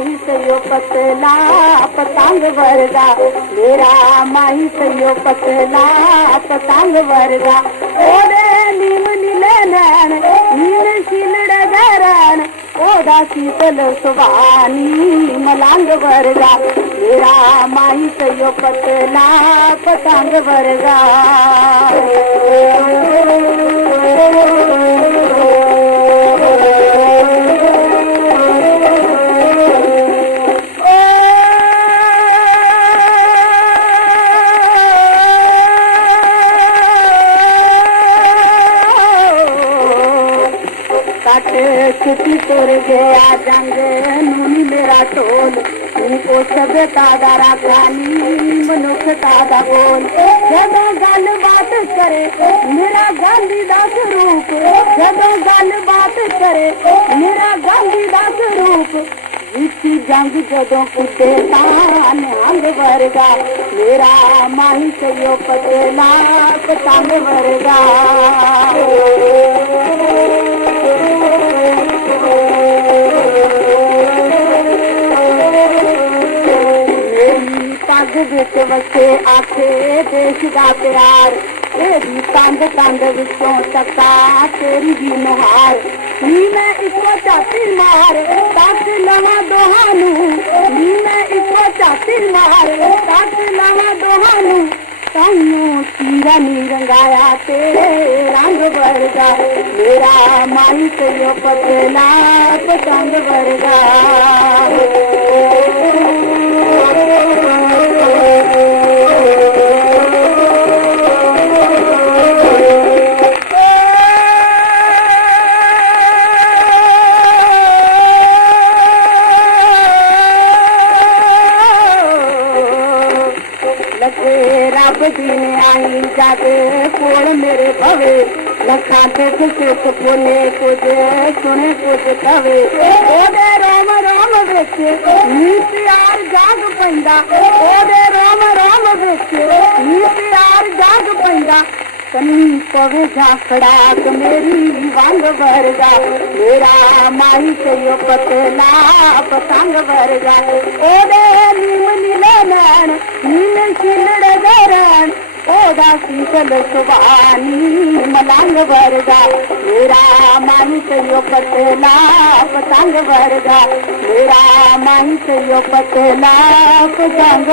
पतला पतंग वर्गा मेरा माही सयो पतला पतंग वर्गा ओरे नीम नीले नैन नील शिलड़ गरण ओदा शीतल सुवानी, मलंग वर्गा मेरा माही सयो पतला पतंग वर्गा काटे छुट्टी तोड़ गया जांगे नूनी मेरा टोल उनको सब दादारा खानी मनुख दादा बोल। जब गल बात करे, मेरा गांधी दास रूप। जब गल बात करे, मेरा गांधी दास रूप। इसी जंग जदों कुटे तान हंग वर्गा मेरा माही कयो पटेला पतंग वर्गा ਵਿੱਚ ਵਸੇ ਆਖੇ ਦੇਸ਼ ਦਾ ਪਿਆਰ ਇਹਦੀ ਕੰਧ ਕੰਧ ਵਿੱਚੋਂ ਤੱਕਾ ਤੇਰੀ ਦੀ ਨੁਹਾਰ ਨੀ ਮੈਂ ਇੱਕੋ ਝਾਤੀ ਮਾਰ ਤੱਕ ਲਵਾਂ ਦੋਹਾਂ ਨੂੰ ਨੀ ਮੈਂ ਇੱਕੋ ਝਾਤੀ ਮਾਰ ਤੱਕ ਲਵਾਂ ਦੋਹਾਂ ਨੂੰ ਤਾਈਓ ਤੀਰਾ ਨੀ ਰੰਗਾਇਆ ਤੇਰੇ ਰੰਗ ਵਰਗਾ ਮੇਰਾ ਮਾਈ ਤੇ ਪਤਲਾ ਪਤੰਗ ਵਰਗਾ जाके रब जी आई जाके कोल मेरे भवे। लखा दुख सुख पुने कुछ सुने, कुछ कवे राम राम विच नीत जाग पैंदा। ओदे राम राम विच नीत जाग पैंदा। कनी पवे झाकड़ाक मेरी भर भरगा। मेरा माई कयो पतला पतंग भर ओदे नीम नीम चल सुभानी मलाल वर्गा मेरा माही कयो पतला पतंग वर्गा मेरा माही कयो पतला पतंग